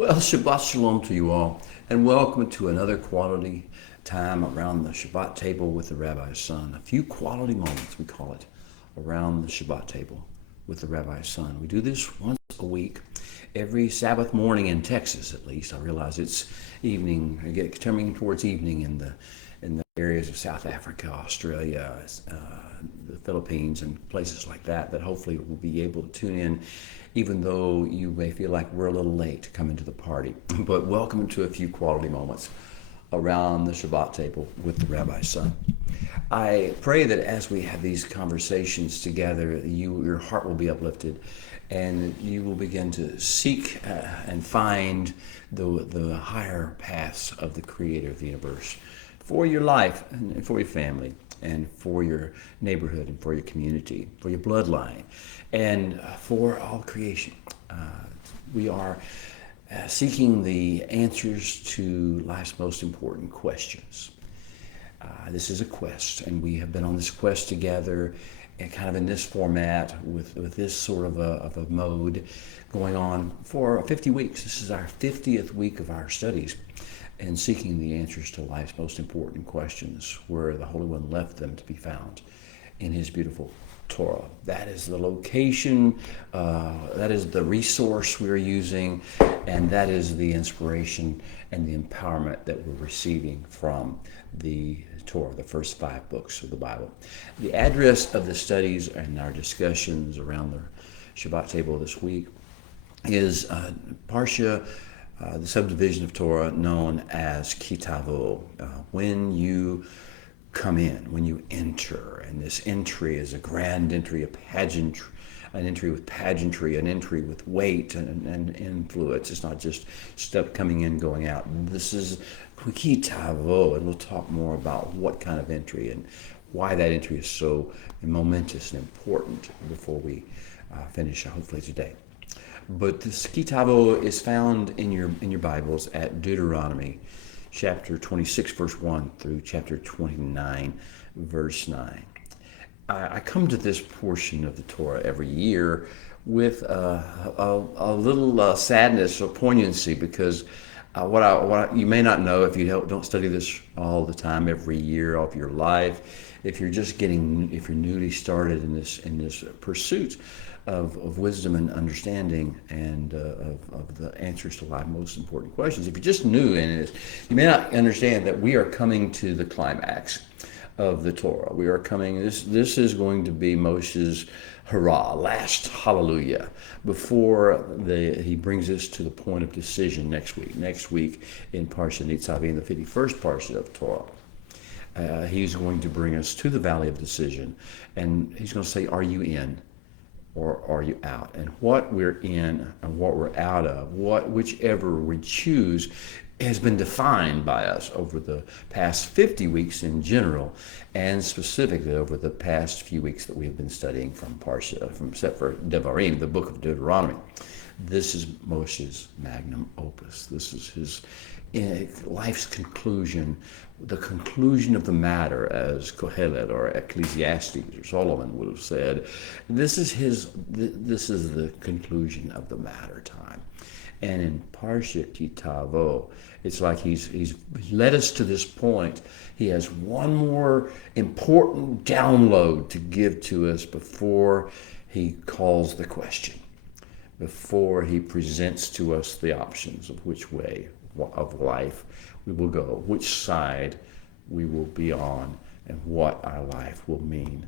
Well, Shabbat Shalom to you all, and welcome to another quality time around the Shabbat table with the Rabbi's son. A few quality moments, we call it, around the Shabbat table with the Rabbi's son. We do this once a week, every Sabbath morning in Texas, at least. I realize it's evening, coming towards evening in the areas of South Africa, Australia, the Philippines, and places like that. That hopefully will be able to tune in, even though you may feel like we're a little late to come into the party. But welcome to a few quality moments around the Shabbat table with the Rabbi's son. I pray that as we have these conversations together, your heart will be uplifted, and you will begin to seek and find the higher paths of the Creator of the universe for your life and for your family and for your neighborhood and for your community, for your bloodline, and for all creation. We are seeking the answers to life's most important questions. This is a quest, and we have been on this quest together, and kind of in this format with this sort of a mode going on for 50 weeks. This is our 50th week of our studies and seeking the answers to life's most important questions, where the Holy One left them to be found in his beautiful Torah. That is the location, that is the resource we're using, and that is the inspiration and the empowerment that we're receiving from the Torah, the first 5 books of the Bible. The address of the studies and our discussions around the Shabbat table this week is Parsha, the subdivision of Torah known as Tavo. When you come in, when you enter, and this entry is a grand entry, an entry with pageantry, an entry with weight and influence. It's not just stuff coming in, going out. This is Tavo, and we'll talk more about what kind of entry and why that entry is so momentous and important before we finish, hopefully today. But this Tavo is found in your Bibles at Deuteronomy chapter 26, verse 1 through chapter 29, verse 9. I come to this portion of the Torah every year with a little sadness or poignancy, because what you may not know if you don't study this all the time, every year of your life, if you're newly started in this pursuit of wisdom and understanding and of the answers to life's most important questions. If you're just new in it, you may not understand that we are coming to the climax of the Torah. We are coming, this is going to be Moshe's hurrah, last hallelujah, before he brings us to the point of decision next week. Next week in Parsha Nitzavim, the 51st Parsha of Torah, he's going to bring us to the valley of decision, and he's going to say, are you in? Or are you out? And what we're in and what we're out of, whichever we choose, has been defined by us over the past 50 weeks in general, and specifically over the past few weeks that we have been studying from Sefer Devarim, the book of Deuteronomy. This is Moshe's magnum opus. This is his life's conclusion, the conclusion of the matter, as Kohelet or Ecclesiastes or Solomon would have said. This is the conclusion of the matter time. And in Parsha Tavo, it's like he's led us to this point. He has one more important download to give to us before he calls the question, before he presents to us the options of which way of life we will go, which side we will be on, and what our life will mean.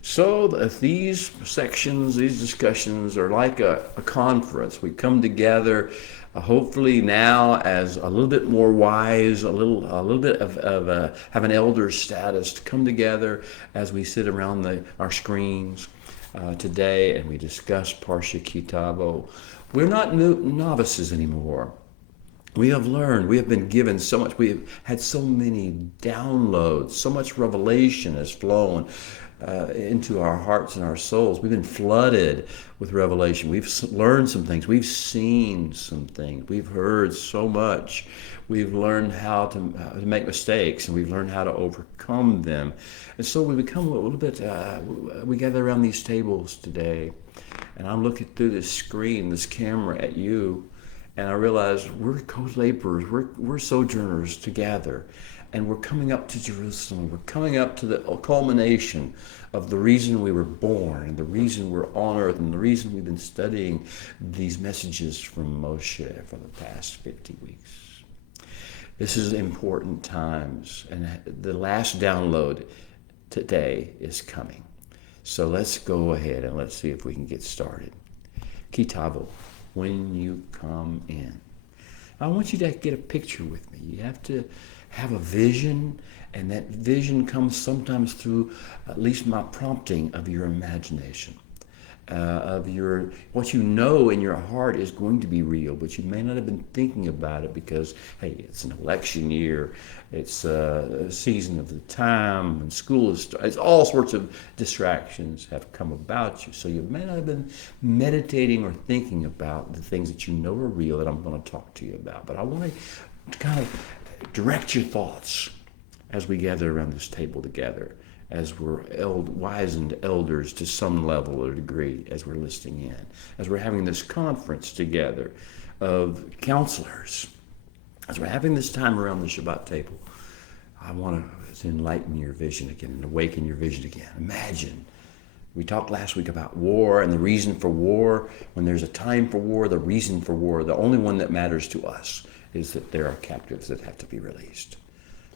So these sections, these discussions are like a conference. We come together, hopefully now as a little bit more wise, a little bit of have an elder status, to come together as we sit around our screens today and we discuss Parsha Tavo. We're not novices anymore. We have learned, we have been given so much, we have had so many downloads, so much revelation has flown into our hearts and our souls. We've been flooded with revelation. We've learned some things. We've seen some things. We've heard so much. We've learned how to make mistakes, and we've learned how to overcome them. And so we become a little bit, we gather around these tables today, and I'm looking through this screen, this camera at you, And I realized we're co-laborers, we're sojourners together. And we're coming up to Jerusalem. We're coming up to the culmination of the reason we were born and the reason we're on earth and the reason we've been studying these messages from Moshe for the past 50 weeks. This is important times, and the last download today is coming. So let's go ahead and let's see if we can get started. Tavo, when you come in. I want you to get a picture with me. You have to have a vision, and that vision comes sometimes through at least my prompting of your imagination. What you know in your heart is going to be real, but you may not have been thinking about it because, hey, it's an election year, it's a season of the time, and school is, it's all sorts of distractions have come about you. So you may not have been meditating or thinking about the things that you know are real that I'm going to talk to you about. But I want to kind of direct your thoughts as we gather around this table together, as we're wizened elders to some level or degree, as we're listening in, as we're having this conference together of counselors, as we're having this time around the Shabbat table. I want to enlighten your vision again and awaken your vision again. Imagine. We talked last week about war and the reason for war. When there's a time for war, the reason for war, the only one that matters to us is that there are captives that have to be released.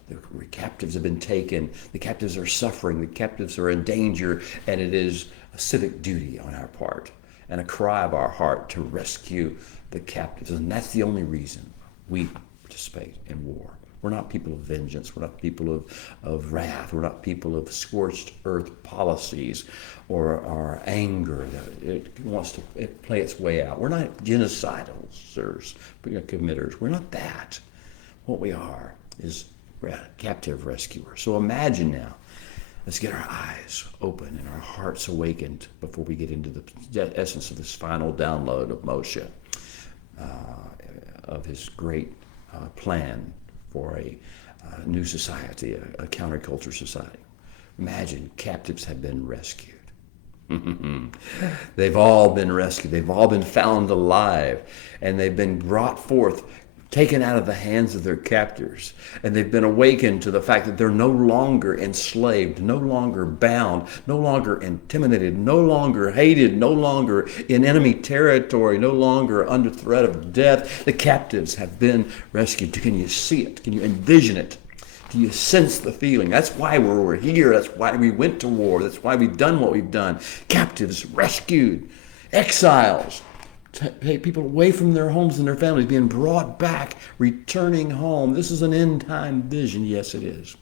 The captives have been taken. The captives are suffering. The captives are in danger. And it is a civic duty on our part and a cry of our heart to rescue the captives. And that's the only reason we participate in war. We're not people of vengeance. We're not people of wrath. We're not people of scorched earth policies or anger that it wants to play its way out. We're not genocidal committers. We're not that. What we are is captive rescuer. So imagine now, let's get our eyes open and our hearts awakened before we get into the essence of this final download of Moshe, of his great plan for a new society, a counterculture society. Imagine captives have been rescued. They've all been rescued. They've all been found alive, and they've been brought forth, taken out of the hands of their captors, and they've been awakened to the fact that they're no longer enslaved, no longer bound, no longer intimidated, no longer hated, no longer in enemy territory, no longer under threat of death. The captives have been rescued. Can you see it? Can you envision it? Do you sense the feeling? That's why we're here. That's why we went to war. That's why we've done what we've done. Captives rescued, exiles, people away from their homes and their families being brought back, returning home. This is an end time vision. Yes, it is.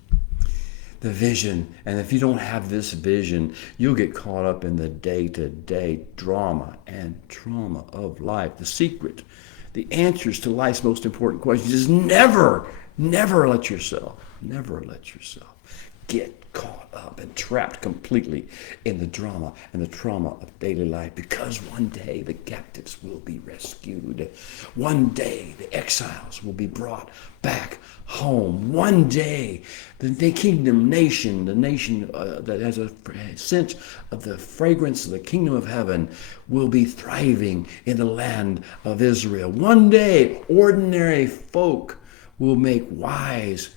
The vision. And if you don't have this vision, you'll get caught up in the day-to-day drama and trauma of life. The secret, the answers to life's most important questions is never let yourself get caught up and trapped completely in the drama and the trauma of daily life, because one day the captives will be rescued. One day the exiles will be brought back home. One day the kingdom nation, the nation that has a sense of the fragrance of the kingdom of heaven, will be thriving in the land of Israel. One day ordinary folk will make wise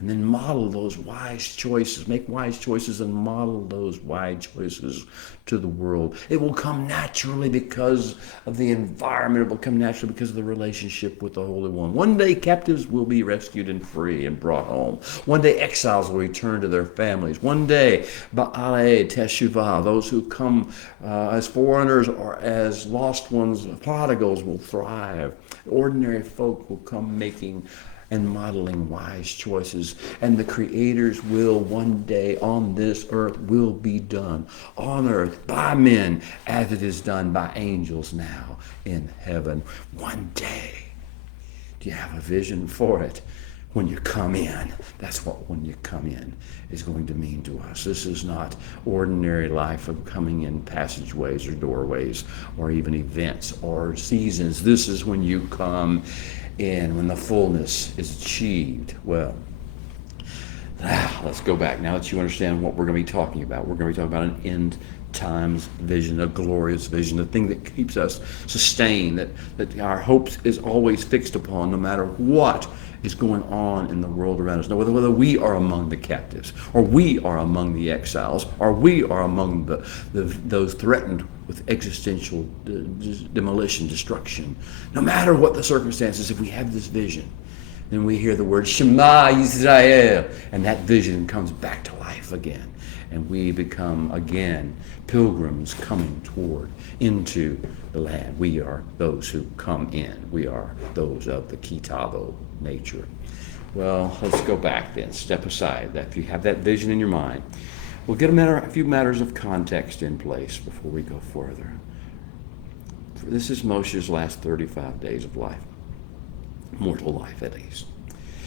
and then model those wise choices, make wise choices and model those wise choices to the world. It will come naturally because of the environment. It will come naturally because of the relationship with the Holy One. One day captives will be rescued and free and brought home. One day exiles will return to their families. One day Ba'alei Teshuvah, those who come as foreigners or as lost ones, prodigals, will thrive. Ordinary folk will come making and modeling wise choices, and the Creator's will one day on this earth will be done on earth by men as it is done by angels now in heaven. One day. Do you have a vision for it? When you come in, that's what when you come in is going to mean to us. This is not ordinary life of coming in passageways or doorways or even events or seasons. This is when you come in, when the fullness is achieved. Well, let's go back. Now that you understand what we're going to be talking about, we're going to be talking about an end times vision, a glorious vision, the thing that keeps us sustained, that our hopes is always fixed upon no matter what is going on in the world around us. Now, whether we are among the captives, or we are among the exiles, or we are among those threatened with existential demolition, destruction, no matter what the circumstances, if we have this vision, then we hear the word Shema Yisrael, and that vision comes back to life again. And we become again pilgrims coming into the land. We are those who come in. We are those of the Tavo nature. Well, let's go back then. Step aside. That if you have that vision in your mind, we'll get a few matters of context in place before we go further. This is Moshe's last 35 days of life, mortal life at least.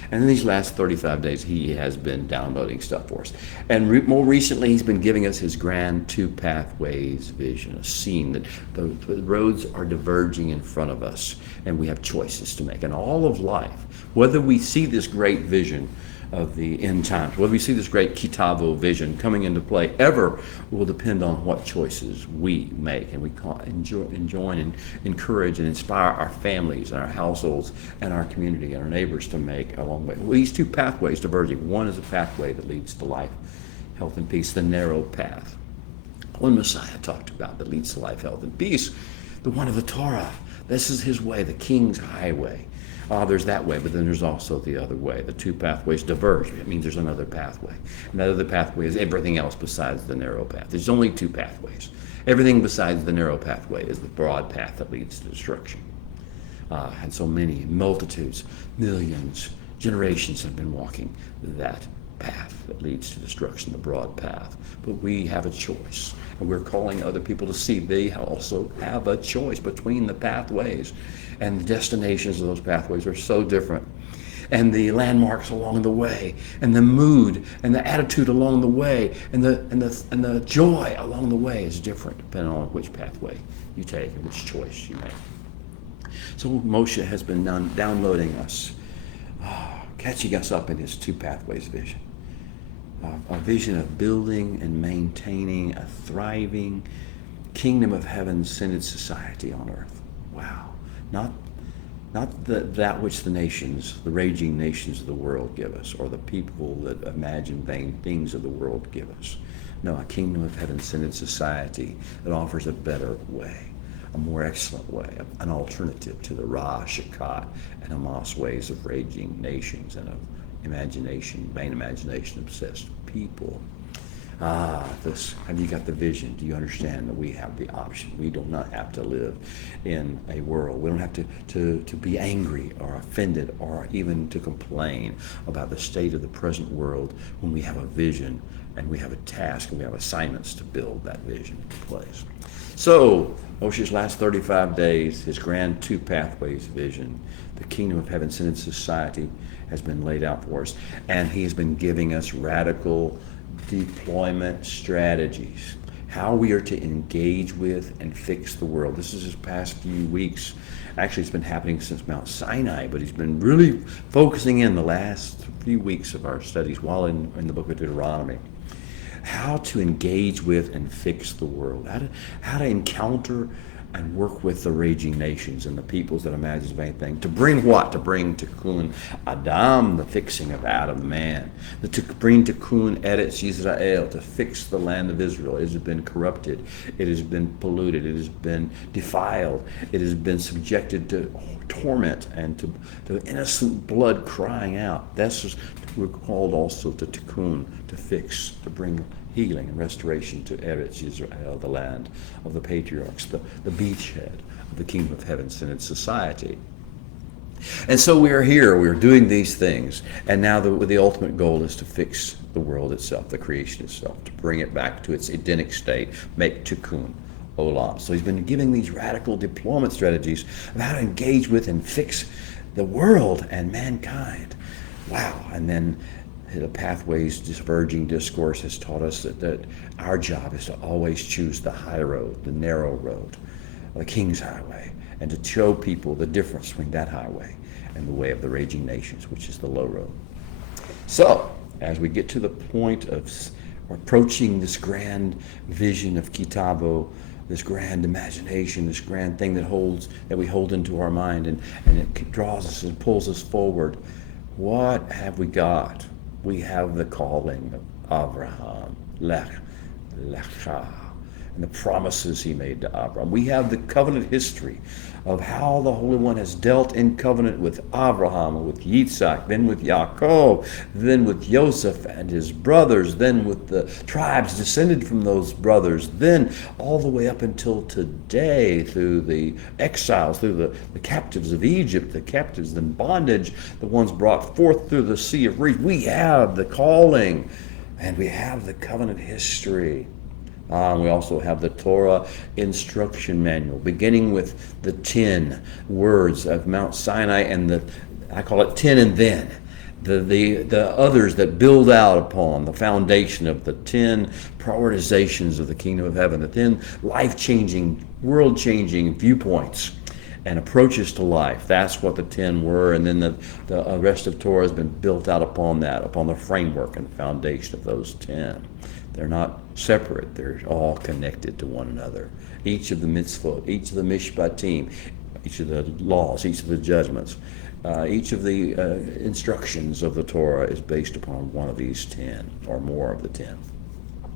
And in these last 35 days, he has been downloading stuff for us. And more recently, he's been giving us his grand two pathways vision, a scene that the roads are diverging in front of us, and we have choices to make. And all of life, whether we see this great vision of the end times, whether we see this great Tavo vision coming into play, ever will depend on what choices we make. And we enjoin and encourage and inspire our families and our households and our community and our neighbors to make along the way. Well, these two pathways diverging. One is a pathway that leads to life, health, and peace, the narrow path. One Messiah talked about that leads to life, health, and peace, the one of the Torah. This is his way, the king's highway. There's that way, but then there's also the other way. The two pathways diverge. It means there's another pathway. And that other pathway is everything else besides the narrow path. There's only two pathways. Everything besides the narrow pathway is the broad path that leads to destruction. And so many, multitudes, millions, generations have been walking that path that leads to destruction, the broad path. But we have a choice. And we're calling other people to see they also have a choice between the pathways. And the destinations of those pathways are so different. And the landmarks along the way, and the mood, and the attitude along the way, and the joy along the way is different depending on which pathway you take and which choice you make. So Moshe has been downloading us, catching us up in his two pathways vision. A vision of building and maintaining a thriving kingdom of heaven-centered society on earth. Wow. Not that which the nations, the raging nations of the world give us, or the people that imagine vain things of the world give us. No, a kingdom of heaven-centered society that offers a better way, a more excellent way, an alternative to the Ra, Shakat, and Hamas ways of raging nations and of imagination, vain imagination, obsessed people. Have you got the vision? Do you understand that we have the option? We do not have to live in a world. We don't have to be angry or offended or even to complain about the state of the present world when we have a vision and we have a task and we have assignments to build that vision in place. So, Moshe's last 35 days, his grand two pathways vision, the kingdom of heaven-centered society has been laid out for us, and he has been giving us radical deployment strategies, how we are to engage with and fix the world. This is his past few weeks. Actually, it's been happening since Mount Sinai, but he's been really focusing in the last few weeks of our studies while in the book of Deuteronomy. How to engage with and fix the world. How to encounter and work with the raging nations and the peoples that imagine vain things. To bring what? To bring Tikkun Adam, the fixing of Adam, man. To bring Tikkun Eretz Yisrael, to fix the land of Israel. It has been corrupted. It has been polluted. It has been defiled. It has been subjected to torment and to innocent blood crying out. We're called also to Tikkun, to fix, to bring healing and restoration to Eretz Yisrael, the land of the patriarchs, the beachhead of the kingdom of heaven-centered society. And so we are here, we are doing these things, and now the ultimate goal is to fix the world itself, the creation itself, to bring it back to its Edenic state, make Tikkun Olam. So he's been giving these radical deployment strategies of how to engage with and fix the world and mankind. Wow. And then the Pathways Diverging Discourse has taught us that our job is to always choose the high road, the narrow road, the King's Highway, and to show people the difference between that highway and the way of the raging nations, which is the low road. So, as we get to the point of We're approaching this grand vision of Tavo, this grand imagination, this grand thing that we hold into our mind, and it draws us and pulls us forward. What have we got? We have the calling of Abraham, Lecha, and the promises he made to Abraham. We have the covenant history of how the Holy One has dealt in covenant with Abraham, with Yitzhak, then with Yaakov, then with Joseph and his brothers, then with the tribes descended from those brothers, then all the way up until today through the exiles, through the captives of Egypt, the captives in bondage, the ones brought forth through the Sea of Reeds. We have the calling and we have the covenant history. We also have the Torah instruction manual, beginning with the 10 words of Mount Sinai, and I call it 10 and then. The others that build out upon the foundation of the 10 prioritizations of the kingdom of heaven, the 10 life-changing, world-changing viewpoints and approaches to life. That's what the 10 were, and then the rest of Torah has been built out upon that, upon the framework and foundation of those 10. They're not separate. They're all connected to one another. Each of the mitzvot, each of the mishpatim, each of the laws, each of the judgments, each of the instructions of the Torah is based upon one of these 10 or more of the 10.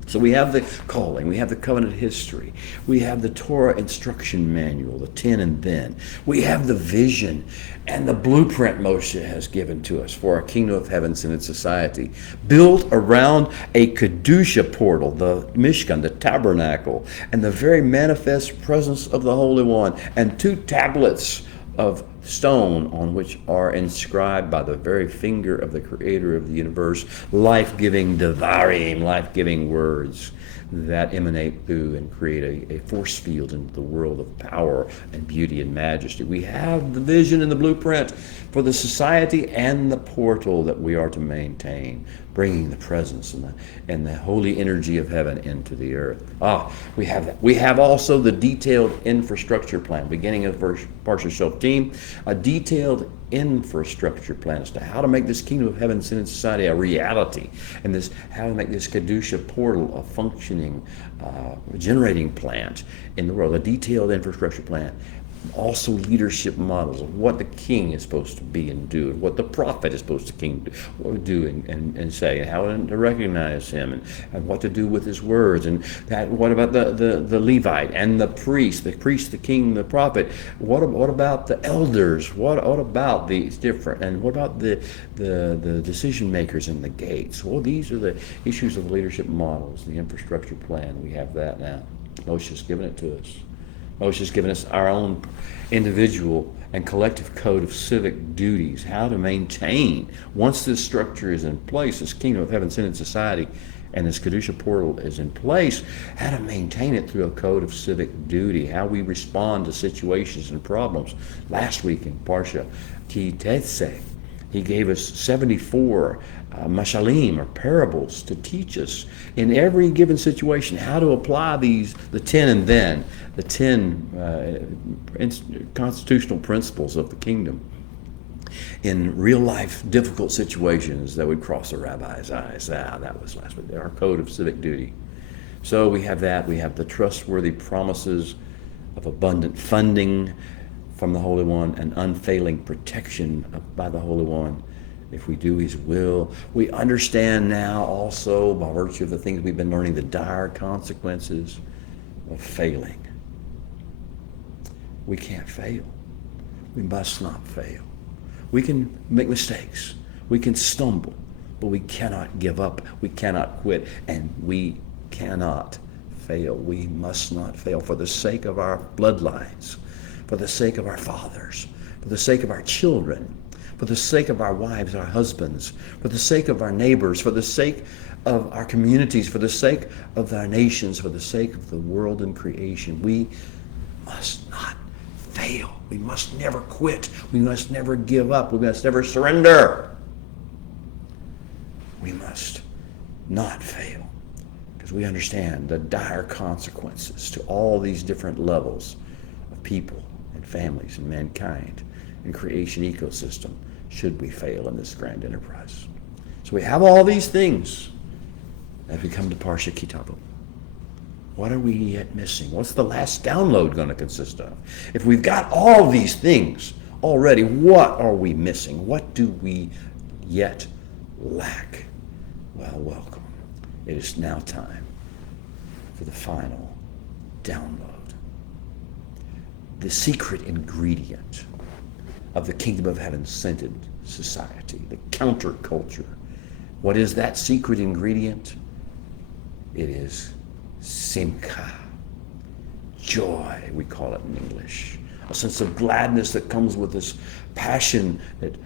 So we have the calling, we have the covenant history, we have the Torah instruction manual, the 10 and then. We have the vision and the blueprint Moshe has given to us for our kingdom of heaven in its society, built around a Kedusha portal, the Mishkan, the tabernacle, and the very manifest presence of the Holy One, and 2 tablets of stone on which are inscribed by the very finger of the creator of the universe life-giving devarim, life-giving words that emanate through and create a force field into the world of power and beauty and majesty. We have the vision and the blueprint for the society and the portal that we are to maintain, bringing the presence and the holy energy of heaven into the earth. We have that. We have also the detailed infrastructure plan, beginning of verse Parsha Shoftim, a detailed infrastructure plan as to how to make this kingdom of heaven in society a reality, and how to make this Kedusha portal a functioning, generating plant in the world, a detailed infrastructure plan. Also leadership models of what the king is supposed to be and do, and what the prophet is supposed to do and say, and how to recognize him, and what to do with his words, and what about the Levite and the priest, the king, the prophet? What about the elders? What about these different? And what about the decision makers in the gates? Well, these are the issues of leadership models, the infrastructure plan. We have that now. Moshe's given it to us. Moshe's given us our own individual and collective code of civic duties, how to maintain, once this structure is in place, this kingdom of heaven centered society, and this Kedusha portal is in place, how to maintain it through a code of civic duty, how we respond to situations and problems. Last week in Parsha Ki Tetzeh, he gave us 74 mashalim, or parables, to teach us in every given situation how to apply the 10 and then, the 10 constitutional principles of the kingdom in real life difficult situations that would cross a rabbi's eyes. That was last week, our code of civic duty. So we have that. We have the trustworthy promises of abundant funding from the Holy One and unfailing protection by the Holy One if we do his will. We understand now also, by virtue of the things we've been learning, the dire consequences of failing. We can't fail. We must not fail. We can make mistakes. We can stumble, but we cannot give up. We cannot quit, and we cannot fail. We must not fail for the sake of our bloodlines, for the sake of our fathers, for the sake of our children, for the sake of our wives, our husbands, for the sake of our neighbors, for the sake of our communities, for the sake of our nations, for the sake of the world and creation. We must not fail. We must never quit. We must never give up. We must never surrender. We must not fail, because we understand the dire consequences to all these different levels of people and families and mankind and creation ecosystem should we fail in this grand enterprise. So we have all these things as we come to Parsha Tavo. What are we yet missing? What's the last download going to consist of? If we've got all these things already, what are we missing? What do we yet lack? Well, welcome. It is now time for the final download. The secret ingredient of the kingdom of heaven-centered society, the counterculture. What is that secret ingredient? It is simcha, joy, we call it in English. A sense of gladness that comes with this passion, that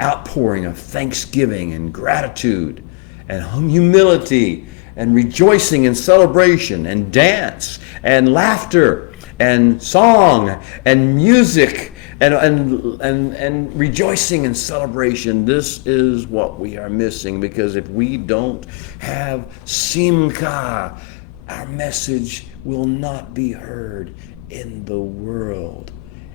outpouring of thanksgiving and gratitude and humility and rejoicing and celebration and dance and laughter and song and music and rejoicing and celebration. This is what we are missing, because if we don't have simcha, our message will not be heard in the world.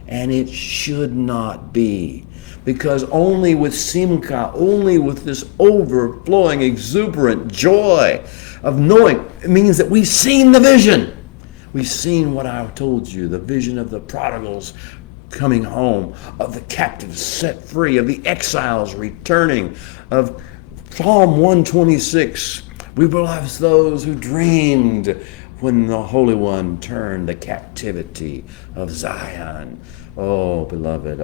And it should not be. Because only with simcha, only with this overflowing, exuberant joy of knowing, it means that we've seen the vision. We've seen what I told you, the vision of the prodigals coming home, of the captives set free, of the exiles returning, of Psalm 126. We bless those who dreamed when the Holy One turned the captivity of Zion. Oh, beloved,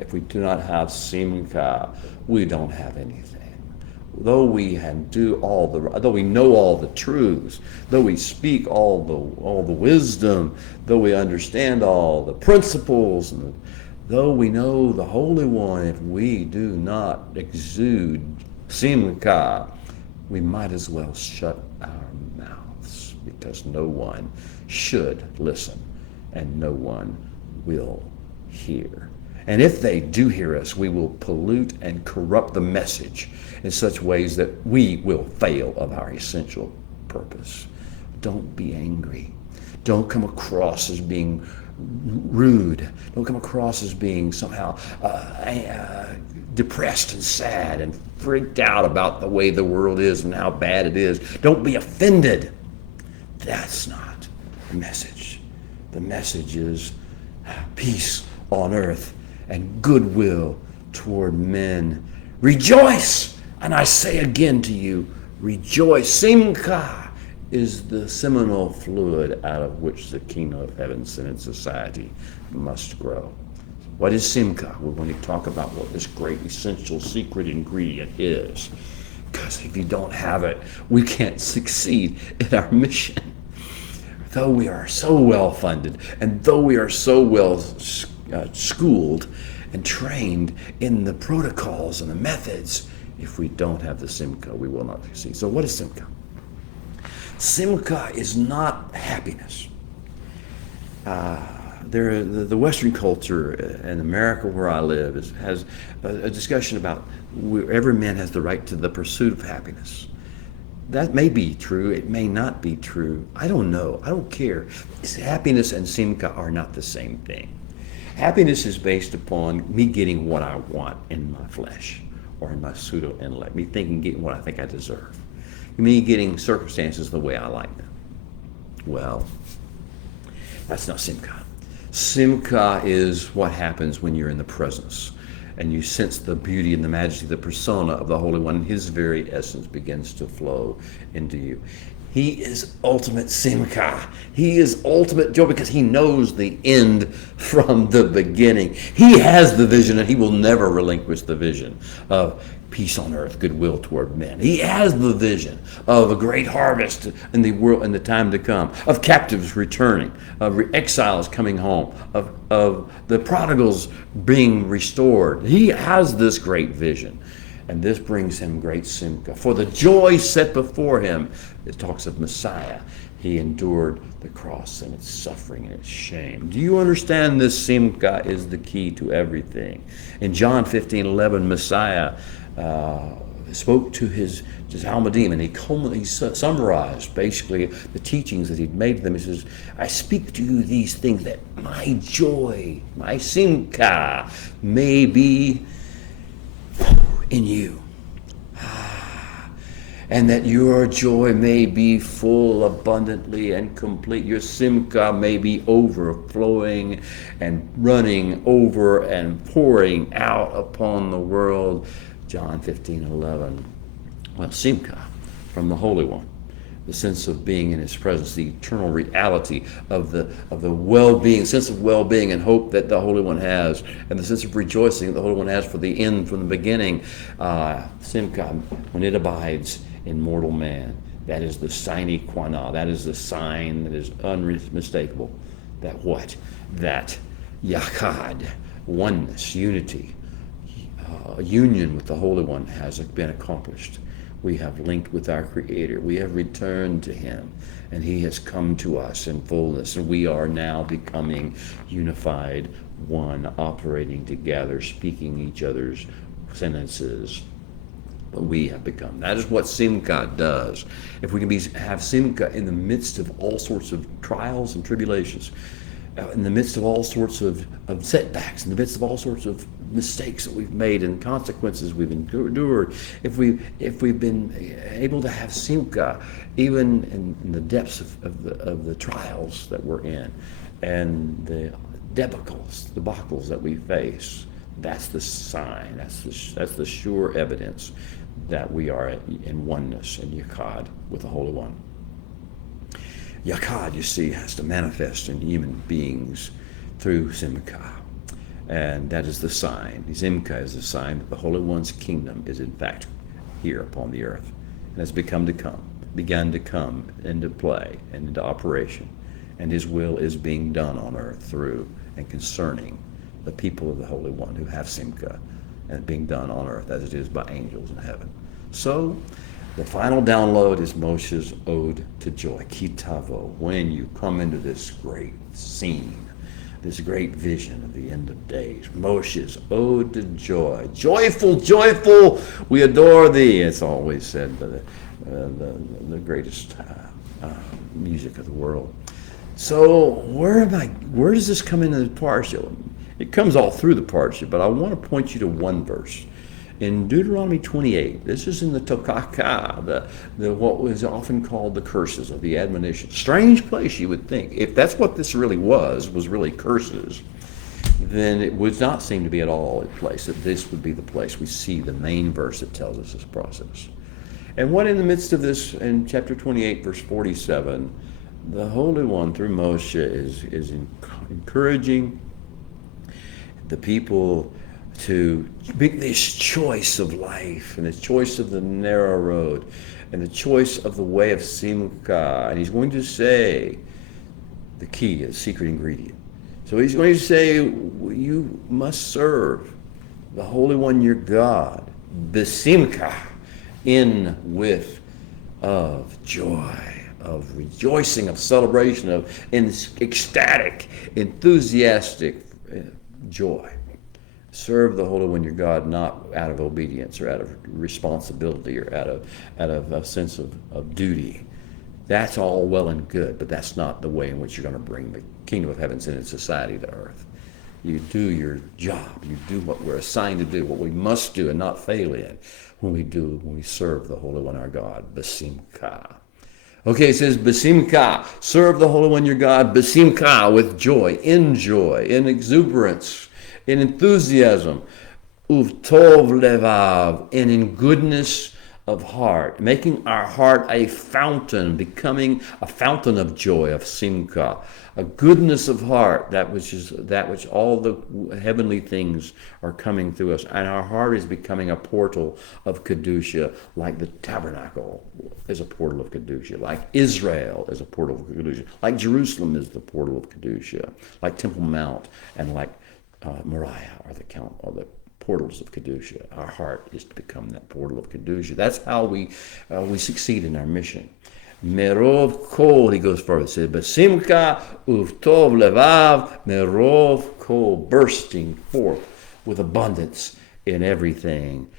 if we do not have simcha, we don't have anything. Though we know all the truths, though we speak all the wisdom, though we understand all the principles, and though we know the Holy One, if we do not exude simcha, we might as well shut our mouths, because no one should listen and no one will hear. And if they do hear us, we will pollute and corrupt the message in such ways that we will fail of our essential purpose. Don't be angry. Don't come across as being rude. Don't come across as being somehow depressed and sad and freaked out about the way the world is and how bad it is. Don't be offended. That's not the message. The message is peace on earth and goodwill toward men. Rejoice! And I say again to you, rejoice. Simcha is the seminal fluid out of which the kingdom of heaven-centered society must grow. What is simcha? We're going to talk about what this great essential secret ingredient is. Because if you don't have it, we can't succeed in our mission. Though we are so well funded, and though we are so well schooled and trained in the protocols and the methods, if we don't have the simcha, we will not succeed. So what is simcha? Simcha is not happiness. The Western culture in America, where I live, has a discussion about every man has the right to the pursuit of happiness. That may be true. It may not be true. I don't know. I don't care. Happiness and simcha are not the same thing. Happiness is based upon me getting what I want in my flesh or in my pseudo-intellect, me getting what I think I deserve, me getting circumstances the way I like them. Well, that's not simcha. Simcha is what happens when you're in the presence and you sense the beauty and the majesty, the persona of the Holy One. His very essence begins to flow into you. He is ultimate simcha. He is ultimate joy because he knows the end from the beginning. He has the vision, and he will never relinquish the vision of peace on earth, goodwill toward men. He has the vision of a great harvest in the world in the time to come, of captives returning, of exiles coming home, of the prodigals being restored. He has this great vision, and this brings him great simcha. For the joy set before him, it talks of Messiah. He endured the cross and its suffering and its shame. Do you understand this? Simcha is the key to everything. In John 15:11, Messiah spoke to his Talmudim, and he summarized basically the teachings that he'd made to them. He says, I speak to you these things that my joy, my simcha, may be in you. and that your joy may be full, abundantly, and complete. Your simcha may be overflowing and running over and pouring out upon the world. John 15:11. Well, simcha from the Holy One, the sense of being in His presence, the eternal reality of the well-being, sense of well-being and hope that the Holy One has, and the sense of rejoicing that the Holy One has for the end, from the beginning. Simcha, when it abides in mortal man, that is the sine qua non. That is the sign that is unmistakable. That what? That yakad, oneness, unity, union with the Holy One has been accomplished. We have linked with our Creator. We have returned to Him, and He has come to us in fullness. And we are now becoming unified, one, operating together, speaking each other's sentences. But we have become. That is what simcha does. If we can have simcha in the midst of all sorts of trials and tribulations, in the midst of all sorts of setbacks, in the midst of all sorts of mistakes that we've made and consequences we've endured, if we've been able to have simcha even in the depths of the trials that we're in and the debacles that we face, that's the sign, that's the sure evidence that we are in oneness and yakad with the Holy One. Yakad, you see, has to manifest in human beings through simcha. And that is the sign. Simcha is the sign that the Holy One's kingdom is in fact here upon the earth and has begun to come into play and into operation. And His will is being done on earth through and concerning the people of the Holy One who have simcha, and being done on earth as it is by angels in heaven. So, the final download is Moshe's ode to joy, Tavo. When you come into this great scene, this great vision of the end of days, Moshe's ode to joy. Joyful, joyful, we adore thee. It's always said by the greatest music of the world. So where does this come into the parsha? It comes all through the parsha, but I want to point you to one verse. In Deuteronomy 28, this is in the Tokaka, what was often called the curses of the admonition. Strange place, you would think. If that's what this really was really curses, then it would not seem to be at all a place that this would be the place. We see the main verse that tells us this process. And what in the midst of this, in chapter 28, verse 47, the Holy One, through Moshe, is encouraging the people to make this choice of life and the choice of the narrow road and the choice of the way of simcha. And he's going to say the key, the secret ingredient. So he's going to say, you must serve the Holy One, your God, besimcha, in with of joy, of rejoicing, of celebration, of ecstatic, enthusiastic joy. Serve the Holy One, your God, not out of obedience or out of responsibility or out of a sense of duty. That's all well and good, but that's not the way in which you're going to bring the kingdom of heaven into society to earth. You do your job. You do what we're assigned to do, what we must do and not fail in when we serve the Holy One, our God, besimcha. Okay, it says, besimcha, serve the Holy One, your God, besimcha, with joy, in exuberance, in enthusiasm, uvtov levav, and in goodness of heart, making our heart a fountain, becoming a fountain of joy, of simcha, a goodness of heart, that which all the heavenly things are coming through us, and our heart is becoming a portal of kedusha, like the tabernacle is a portal of kedusha, like Israel is a portal of kedusha, like Jerusalem is the portal of kedusha, like Temple Mount and like Moriah are the portals of kedusha. Our heart is to become that portal of kedusha. That's how we succeed in our mission. Merov kol, he goes further, says, besimcha uvtov levav, merov kol, bursting forth with abundance in everything.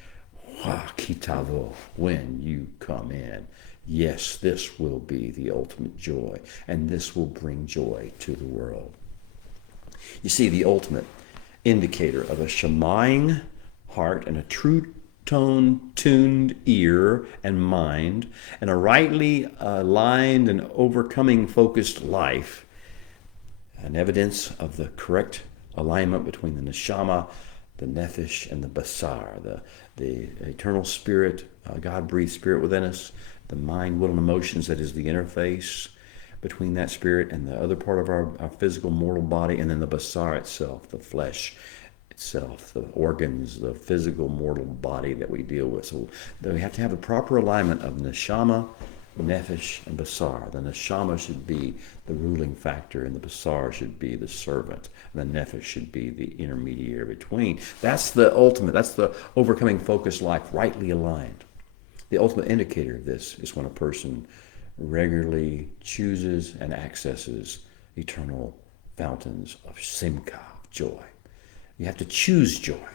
Tavo, when you come in. Yes, this will be the ultimate joy, and this will bring joy to the world. You see, the ultimate indicator of a shamaying heart and a true tuned ear and mind, and a rightly aligned and overcoming focused life, an evidence of the correct alignment between the neshama, the nephesh, and the basar, the eternal spirit, God-breathed spirit within us, the mind, will, and emotions that is the interface between that spirit and the other part of our physical mortal body, and then the basar itself, the flesh itself, the organs, the physical mortal body that we deal with. So we have to have a proper alignment of neshama, nephesh, and basar. The neshama should be the ruling factor, and the basar should be the servant, and the nephesh should be the intermediary between. That's the ultimate, that's the overcoming focused life, rightly aligned. The ultimate indicator of this is when a person regularly chooses and accesses eternal fountains of simcha, of joy. You have to choose joy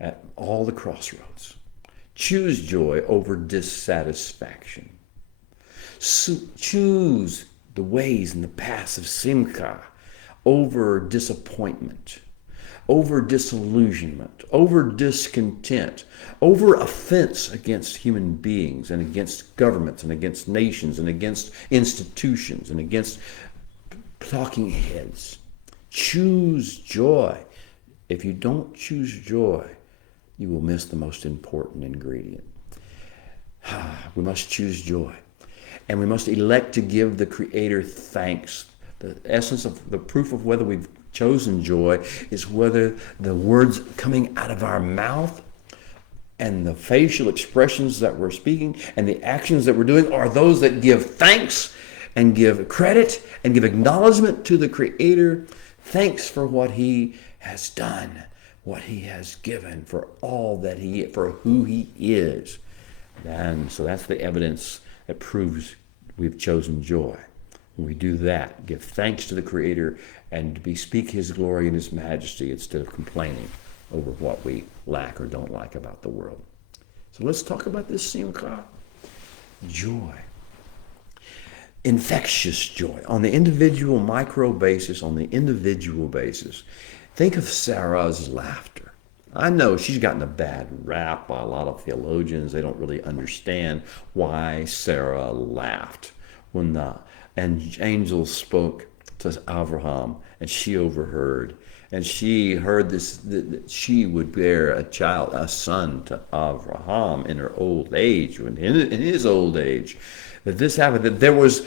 at all the crossroads. Choose joy over dissatisfaction. Choose the ways and the paths of simcha over disappointment, over disillusionment, over discontent, over offense against human beings and against governments and against nations and against institutions and against talking heads. Choose joy. If you don't choose joy, you will miss the most important ingredient. We must choose joy. And we must elect to give the Creator thanks. The essence of the proof of whether we've chosen joy is whether the words coming out of our mouth and the facial expressions that we're speaking and the actions that we're doing are those that give thanks and give credit and give acknowledgement to the Creator. Thanks for what He has done, what He has given, for all that for who He is. And so that's the evidence that proves we've chosen joy. When we do that, give thanks to the Creator and speak His glory and His majesty instead of complaining over what we lack or don't like about the world. So let's talk about this simcha. Joy. Infectious joy. On the individual micro basis, think of Sarah's laughter. I know she's gotten a bad rap by a lot of theologians. They don't really understand why Sarah laughed when the angel spoke to Abraham, and she overheard. And she heard this, that she would bear a son to Abraham in her old age, in his old age. That this happened, that there was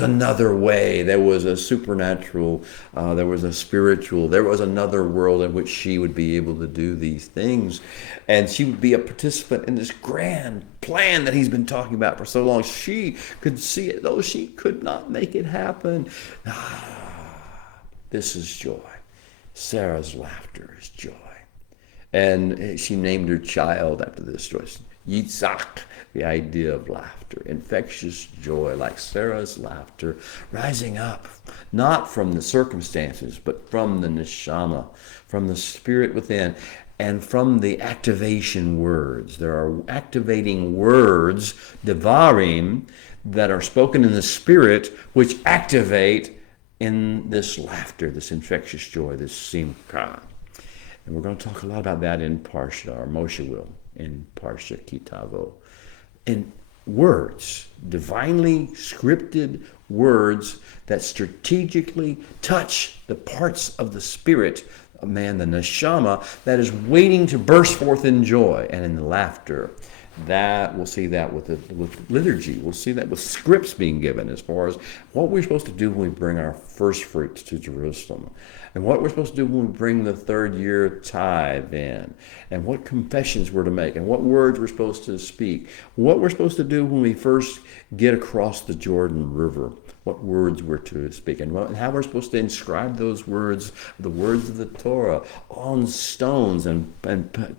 another way, there was a supernatural, there was a spiritual, there was another world in which she would be able to do these things. And she would be a participant in this grand plan that He's been talking about for so long. She could see it, though she could not make it happen. This is joy. Sarah's laughter is joy. And she named her child after this choice, Yitzhak, the idea of laughter, infectious joy, like Sarah's laughter, rising up, not from the circumstances, but from the neshama, from the spirit within, and from the activation words. There are activating words, devarim, that are spoken in the spirit, which activate in this laughter, this infectious joy, this simcha. And we're going to talk a lot about that in Parsha, or Moshe will, in Parsha Tavo. In words, divinely scripted words that strategically touch the parts of the spirit of man, the neshama, that is waiting to burst forth in joy and in laughter. That we'll see that with liturgy. We'll see that with scripts being given as far as what we're supposed to do when we bring our first fruits to Jerusalem, and what we're supposed to do when we bring the third year tithe in, and what confessions we're to make, and what words we're supposed to speak, what we're supposed to do when we first get across the Jordan River, what words we're to speak, and how we're supposed to inscribe those words, the words of the Torah, on stones and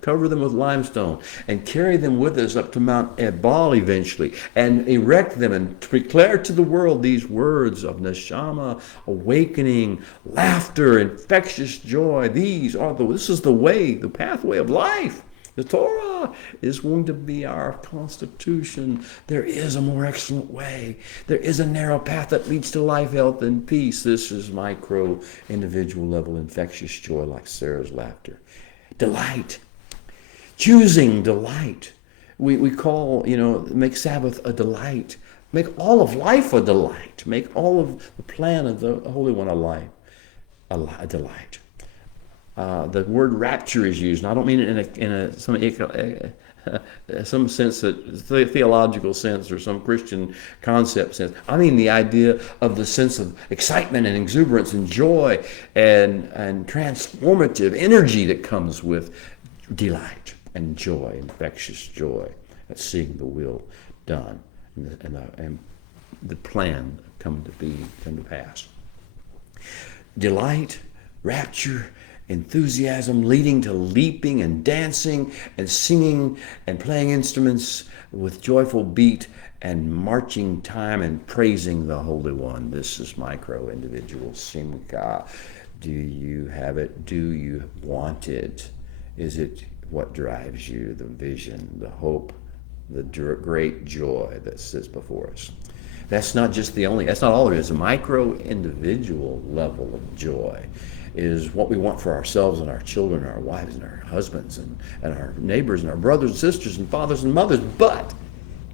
cover them with limestone and carry them with us up to Mount Ebal eventually and erect them and declare to the world these words of neshama, awakening, laughter, infectious joy. This is the way, the pathway of life. The Torah is going to be our constitution. There is a more excellent way. There is a narrow path that leads to life, health, and peace. This is micro, individual level, infectious joy like Sarah's laughter. Delight. Choosing delight. We call, make Sabbath a delight. Make all of life a delight. Make all of the plan of the Holy One a life, a delight. The word rapture is used, and I don't mean it in some sense, that theological sense or some Christian concept sense. I mean the idea of the sense of excitement and exuberance and joy and transformative energy that comes with delight and joy, infectious joy at seeing the will done and the plan come to pass. Delight, rapture, enthusiasm leading to leaping and dancing and singing and playing instruments with joyful beat and marching time and praising the Holy One. This is micro individual simcha. Do you have it? Do you want it? Is it what drives you? The vision, the hope, the great joy that sits before us. That's not all there is. A micro individual level of joy is what we want for ourselves and our children, our wives and our husbands and our neighbors and our brothers and sisters and fathers and mothers. But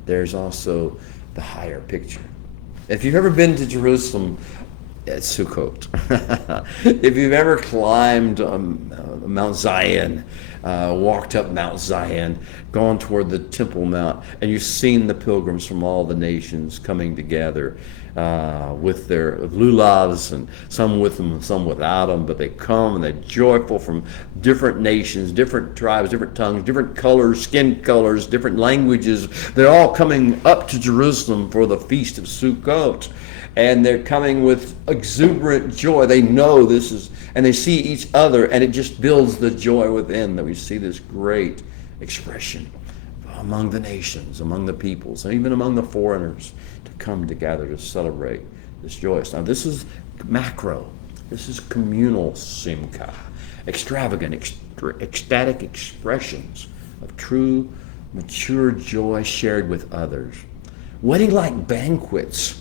there's also the higher picture. If you've ever been to Jerusalem at Sukkot, if you've ever climbed Mount Zion, walked up Mount Zion, gone toward the Temple Mount, and you've seen the pilgrims from all the nations coming together with their lulavs, and some with them and some without them, but they come and they're joyful from different nations, different tribes, different tongues, different colors, skin colors, different languages. They're all coming up to Jerusalem for the Feast of Sukkot. And they're coming with exuberant joy. They know this is, and they see each other, and it just builds the joy within that we see this great expression among the nations, among the peoples, and even among the foreigners to come together to celebrate this joyous. Now, this is macro. This is communal simcha, extravagant, ecstatic expressions of true, mature joy shared with others. Wedding-like banquets,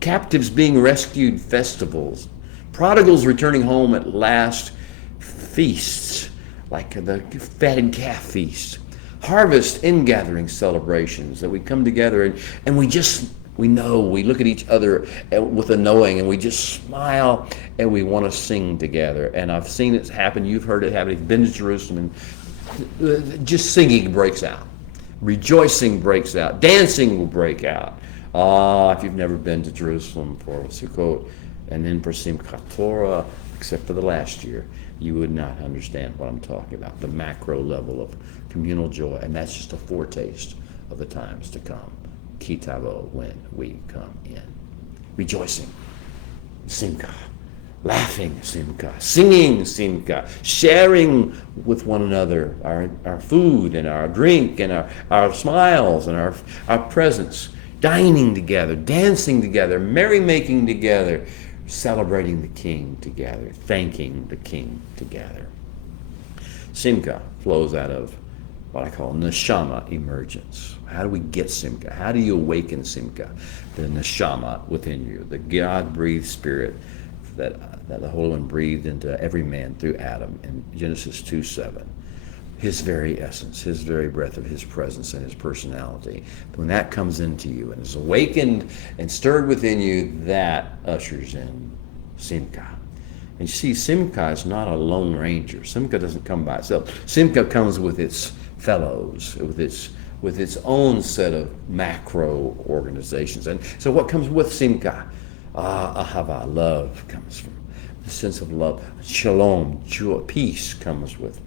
captives being rescued festivals, prodigals returning home at last feasts, like the fatted calf feast, harvest ingathering celebrations that we come together and we know, we look at each other with a knowing, and we just smile and we want to sing together. And I've seen it happen. You've heard it happen. If you've been to Jerusalem, and just singing breaks out. Rejoicing breaks out. Dancing will break out. If you've never been to Jerusalem for Sukkot and then for Simchat Torah, except for the last year, you would not understand what I'm talking about, the macro level of communal joy. And that's just a foretaste of the times to come. Ki Tavo, when we come in. Rejoicing, Simcha. Laughing, Simcha. Singing, Simcha. Sharing with one another our food and our drink and our smiles and our presence. Dining together, dancing together, merrymaking together, celebrating the King together, thanking the King together. Simcha flows out of what I call neshama emergence. How do we get Simcha? How do you awaken Simcha? The neshama within you, the God-breathed spirit that the Holy One breathed into every man through Adam in Genesis 2:7. His very essence, his very breath of his presence and his personality. When that comes into you and is awakened and stirred within you, that ushers in Simcha. And you see, Simcha is not a lone ranger. Simcha doesn't come by itself. Simcha comes with its fellows, with its own set of macro organizations. And so what comes with Simcha? Ahava, love comes from the sense of love. Shalom, joy, peace comes with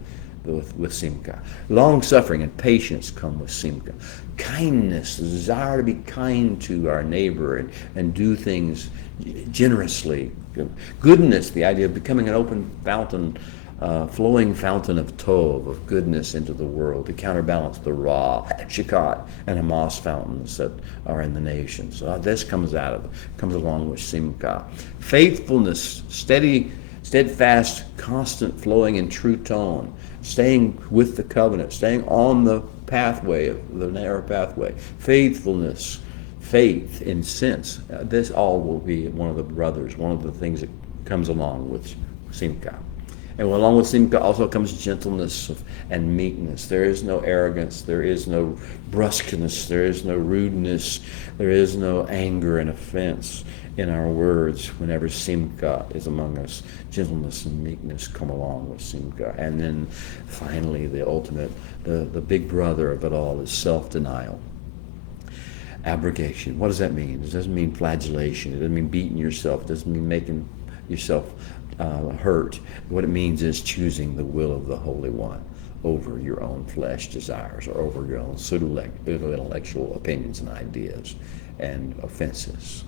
Simcha. Long-suffering and patience come with Simcha. Kindness, the desire to be kind to our neighbor and do things generously. Goodness, the idea of becoming an open fountain, flowing fountain of Tov, of goodness into the world, to counterbalance the Ra, Shikhat, and Hamas fountains that are in the nations. This comes along with Simcha. Faithfulness, steadfast, constant flowing in true tone, staying with the covenant, staying on the pathway, of the narrow pathway. Faithfulness, faith in sense. This all will be one of the brothers, one of the things that comes along with Simcha. And along with Simcha also comes gentleness and meekness. There is no arrogance. There is no brusqueness. There is no rudeness. There is no anger and offense in our words whenever Simcha is among us. Gentleness and meekness come along with Simcha. And then finally, the ultimate, the big brother of it all is self-denial. Abrogation. What does that mean? It doesn't mean flagellation. It doesn't mean beating yourself. It doesn't mean making yourself hurt. What it means is choosing the will of the Holy One over your own flesh desires or over your own pseudo-intellectual opinions and ideas and offenses.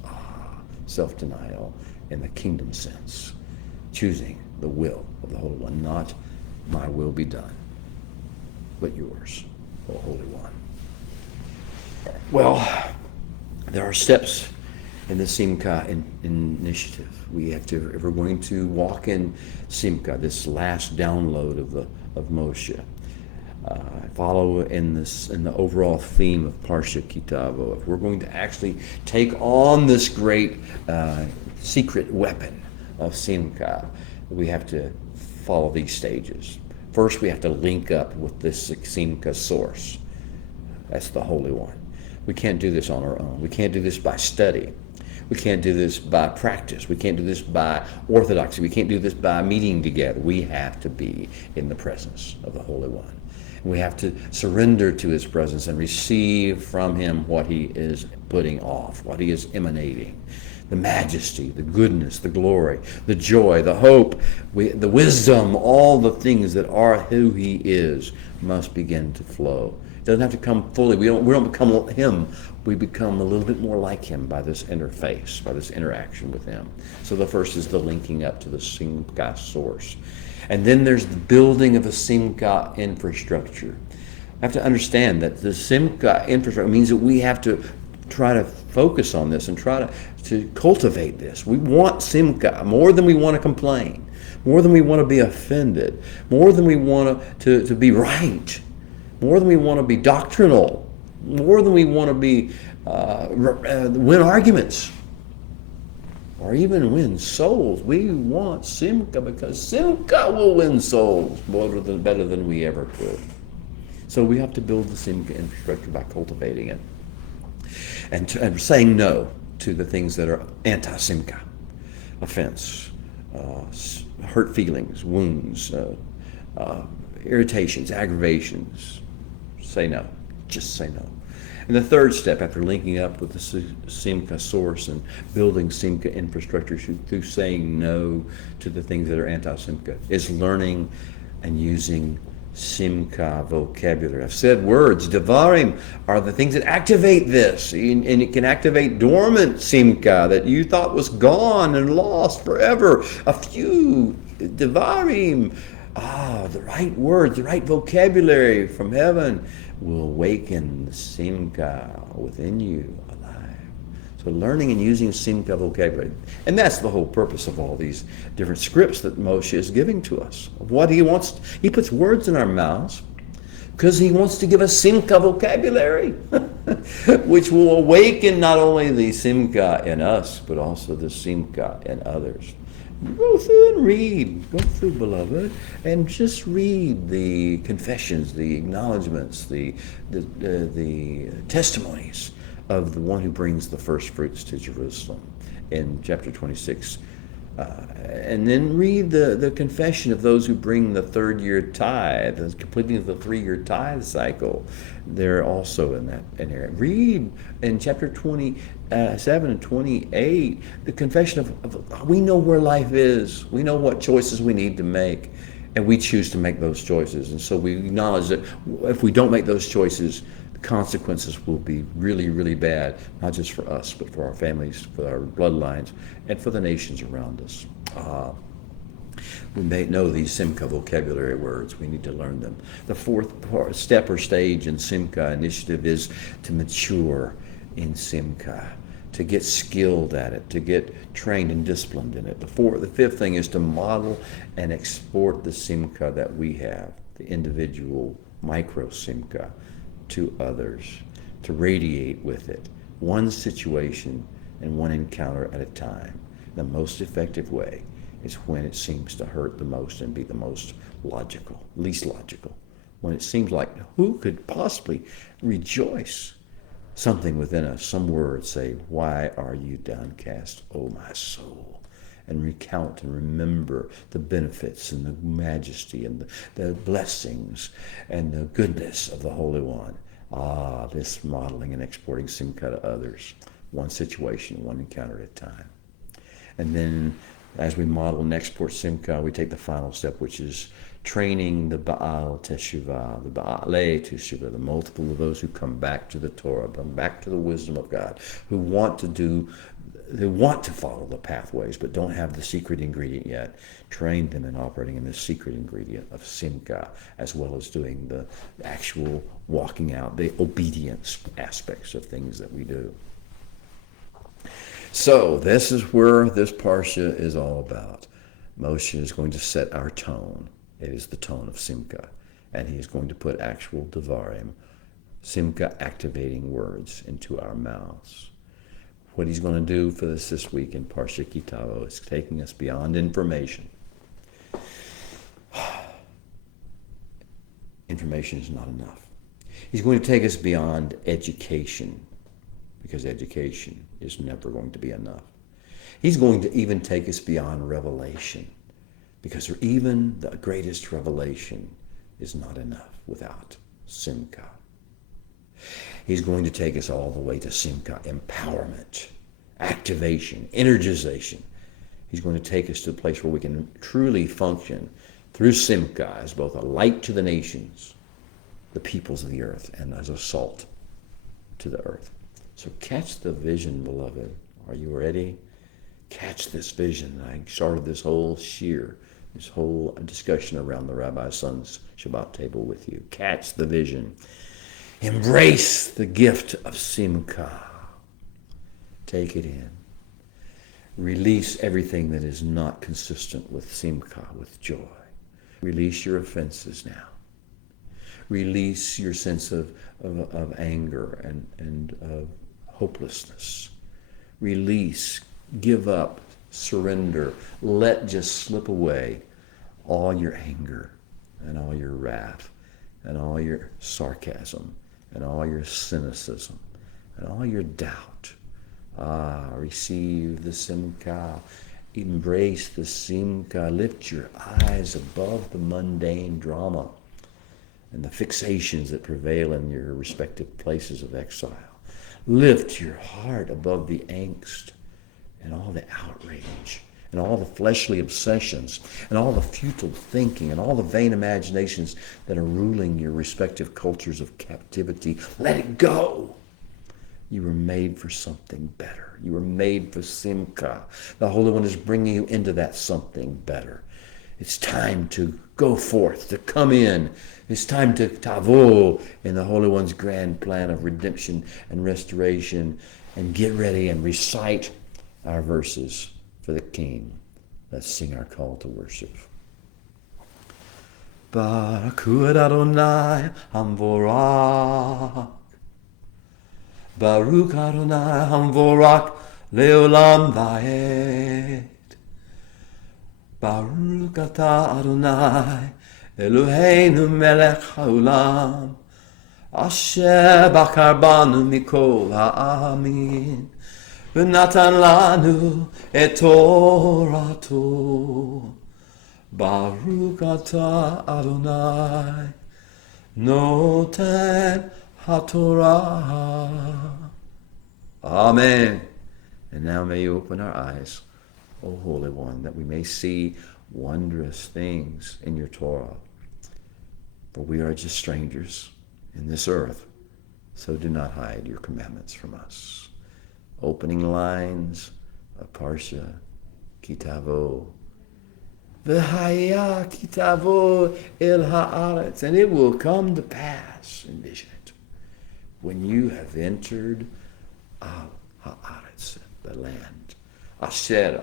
Self-denial in the kingdom sense. Choosing the will of the Holy One, not my will be done, but yours, O Holy One. Well, there are steps in the Simcha initiative. We have to, if we're going to walk in Simcha, this last download of Moshe, follow in the overall theme of Parsha Tavo. If we're going to actually take on this great secret weapon of Simcha, we have to follow these stages. First, we have to link up with this Simcha source. That's the Holy One. We can't do this on our own. We can't do this by study. We can't do this by practice. We can't do this by orthodoxy. We can't do this by meeting together. We have to be in the presence of the Holy One. We have to surrender to his presence and receive from him what he is putting off, what he is emanating. The majesty, the goodness, the glory, the joy, the hope, the wisdom, all the things that are who he is must begin to flow. It doesn't have to come fully. We don't become him. We become a little bit more like him by this interface, by this interaction with him. So the first is the linking up to the Simcha source. And then there's the building of a Simcha infrastructure. I have to understand that the Simcha infrastructure means that we have to try to focus on this and try to cultivate this. We want Simcha more than we want to complain, more than we want to be offended, more than we want to be right, more than we want to be doctrinal, more than we want to be win arguments or even win souls. We want Simcha because Simcha will win souls better than we ever could. So we have to build the Simcha infrastructure by cultivating it and saying no to the things that are anti-Simcha, offense, hurt feelings, wounds, irritations, aggravations. Say no. Just say no. And the third step, after linking up with the Simcha source and building Simcha infrastructure through saying no to the things that are anti-Simcha, is learning and using Simcha vocabulary. I've said words, Devarim, are the things that activate this. And it can activate dormant Simcha that you thought was gone and lost forever. A few Devarim, the right words, the right vocabulary from heaven will awaken the Simcha within you alive. So learning and using Simcha vocabulary. And that's the whole purpose of all these different scripts that Moshe is giving to us. What he wants, he puts words in our mouths because he wants to give us Simcha vocabulary, which will awaken not only the Simcha in us, but also the Simcha in others. Go through and read. Go through, beloved, and just read the confessions, the acknowledgments, the testimonies of the one who brings the first fruits to Jerusalem in chapter 26. And then read the confession of those who bring the third-year tithe, completing the 3-year tithe cycle. They're also in that area. Read in chapter 27 and 28 the confession of we know where life is. We know what choices we need to make, and we choose to make those choices. And so we acknowledge that if we don't make those choices, the consequences will be really, really bad, not just for us, but for our families, for our bloodlines, and for the nations around us. We may know these Simcha vocabulary words. We need to learn them. The fourth step or stage in Simcha initiative is to mature in Simcha, to get skilled at it, to get trained and disciplined in it. The fifth thing is to model and export the Simcha that we have, the individual micro Simcha, to others, to radiate with it, one situation and one encounter at a time. The most effective way It's when it seems to hurt the most and be the most logical, least logical. When it seems like who could possibly rejoice? Something within us, some words say, "Why are you downcast, O my soul?" And recount and remember the benefits and the majesty and the blessings and the goodness of the Holy One. Ah, this modeling and exporting Simcha to others, one situation, one encounter at a time. And then as we model and export Simcha, we take the final step, which is training the Baal Teshuvah, the Baalei Teshuvah, the multiple of those who come back to the Torah, come back to the wisdom of God, who want to follow the pathways, but don't have the secret ingredient yet. Train them in operating in the secret ingredient of Simcha, as well as doing the actual walking out, the obedience aspects of things that we do. So this is where this parsha is all about. Moshe is going to set our tone. It is the tone of Simcha. And he is going to put actual Devarim, Simcha activating words into our mouths. What he's going to do for us this week in Parsha Tavo is taking us beyond information. Information is not enough. He's going to take us beyond education, because education is never going to be enough. He's going to even take us beyond revelation, because even the greatest revelation is not enough without Simcha. He's going to take us all the way to Simcha, empowerment, activation, energization. He's going to take us to a place where we can truly function through Simcha as both a light to the nations, the peoples of the earth, and as a salt to the earth. So catch the vision, beloved. Are you ready? Catch this vision. I started this whole this whole discussion around the Rabbi's Son's Shabbat table with you. Catch the vision. Embrace the gift of Simcha. Take it in. Release everything that is not consistent with Simcha, with joy. Release your offenses now. Release your sense of anger and of hopelessness. Release, give up, surrender, let just slip away all your anger and all your wrath and all your sarcasm and all your cynicism and all your doubt. Receive the Simcha. Embrace the Simcha. Lift your eyes above the mundane drama and the fixations that prevail in your respective places of exile. Lift your heart above the angst and all the outrage and all the fleshly obsessions and all the futile thinking and all the vain imaginations that are ruling your respective cultures of captivity. Let it go. You were made for something better. You were made for Simcha. The Holy One is bringing you into that something better. It's time to go forth, to come in. It's time to Tavo in the Holy One's grand plan of redemption and restoration, and get ready and recite our verses for the King. Let's sing our call to worship. Baruch Adonai Hamvorach. Baruch Adonai Hamvorach Leolam Vaed. Baruch Atah Adonai Eloheinu melech haolam asher bachar banu mikol ha'amin v'natan lanu et torato. Baruch Atah Adonai noten haTorah. Amen. And now may you open our eyes, O Holy One, that we may see wondrous things in your Torah. For we are just strangers in this earth, so do not hide your commandments from us. Opening lines of Parsha Tavo. V'haya Tavo el haaretz. And it will come to pass, envision it, when you have entered al haaretz, the land Asher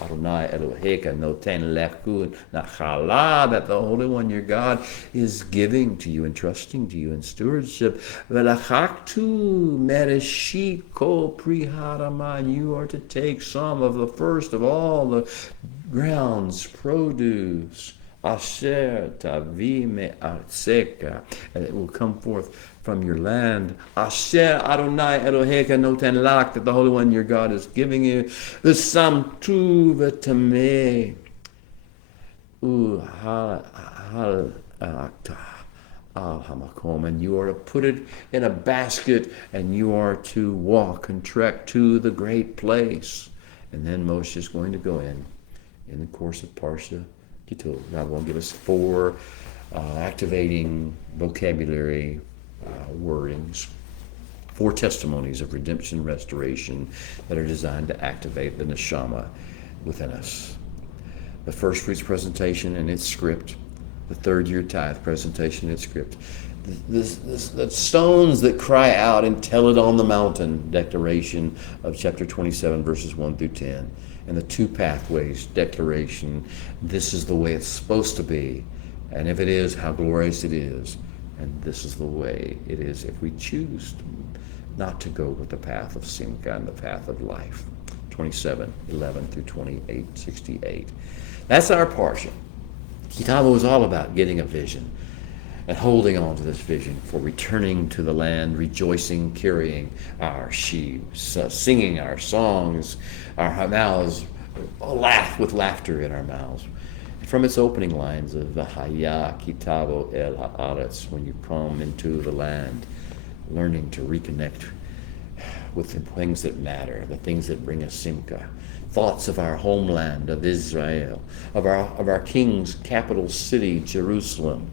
Adonai Eloheka noten lekun nachala, that the Holy One, your God, is giving to you, entrusting to you in stewardship. Velachaktu mereshit kol pri harama, you are to take some of the first of all the ground's produce. Asher tavi me'atzeka, and it will come forth from your land. Asher Adonai Eloheka noten lak, that the Holy One your God is giving you. The samtu v'tameh hal al hamakom, and you are to put it in a basket, and you are to walk and trek to the great place. And then Moshe is going to go in the course of Parsha Gittul. God will give us 4 activating vocabulary wordings, 4 testimonies of redemption, restoration that are designed to activate the neshama within us. The first fruits presentation and its script, the third year tithe presentation and its script, the stones that cry out and tell it on the mountain declaration of chapter 27 verses 1 through 10, and the 2 pathways declaration, this is the way it's supposed to be, and if it is, how glorious it is, and this is the way it is if we choose not to go with the path of Simcha and the path of life. 27:11 through 28:68. That's our Parsha. Tavo is all about getting a vision and holding on to this vision for returning to the land, rejoicing, carrying our sheaves, singing our songs, our mouths laugh with laughter in our mouths. From its opening lines of the Haya Kitavo El Haaretz, when you come into the land, learning to reconnect with the things that matter, the things that bring us simcha, thoughts of our homeland, of Israel, of our King's capital city, Jerusalem,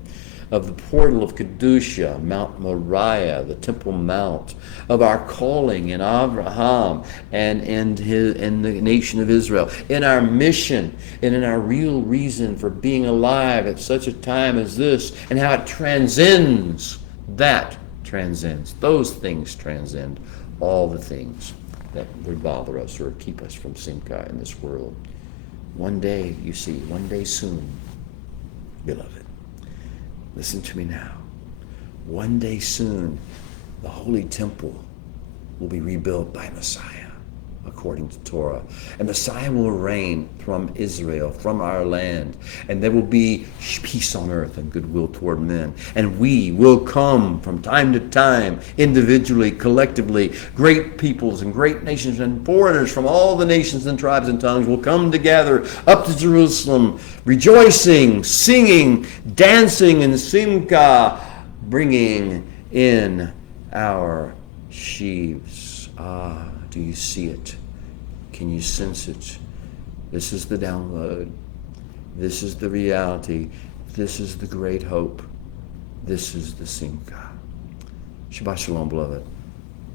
of the portal of Kedusha, Mount Moriah, the Temple Mount, of our calling in Abraham and in the nation of Israel, in our mission and in our real reason for being alive at such a time as this, and how it transcends, those things transcend all the things that would bother us or keep us from Simcha in this world. One day, you see, one day soon, beloved, listen to me now. One day soon, the Holy Temple will be rebuilt by Messiah, according to Torah. And Messiah will reign from Israel, from our land. And there will be peace on earth and goodwill toward men. And we will come from time to time, individually, collectively, great peoples and great nations and foreigners from all the nations and tribes and tongues will come together up to Jerusalem, rejoicing, singing, dancing in Simcha, bringing in our sheaves. Do you see it? Can you sense it? This is the download. This is the reality. This is the great hope. This is the Simcha. Shabbat Shalom, beloved.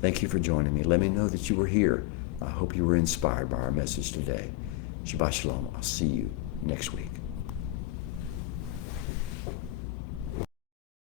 Thank you for joining me. Let me know that you were here. I hope you were inspired by our message today. Shabbat Shalom. I'll see you next week.